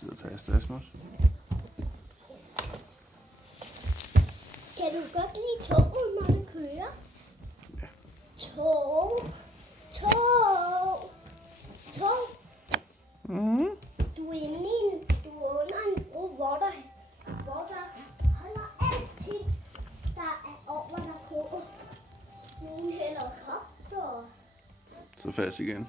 sidder fast, Asmus. Kan du godt lide toget, når det kører? Ja. Tog. Mm. Du er under en bro, hvor der holder alting, der er over der på. Nogle helikopter. Så fast igen.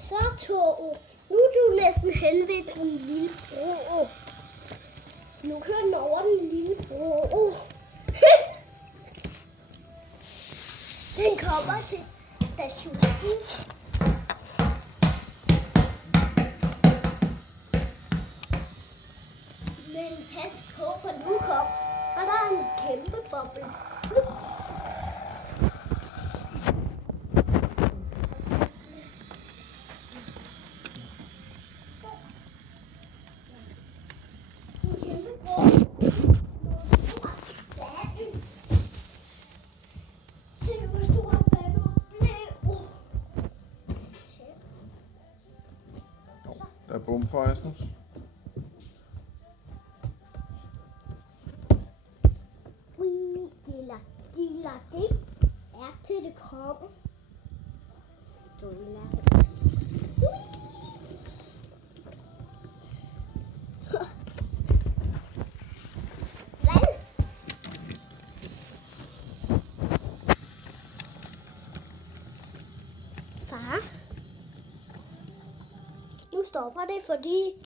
Så toget. Nu er du næsten hen ved den lille bro. Nu kører den over den lille bro. Den kommer til stationen. Men pas på, for nu kom. Og der er en kæmpe boble. Der er bum for, Asmus. Det er til det kommer. Far, nu stopper det, fordi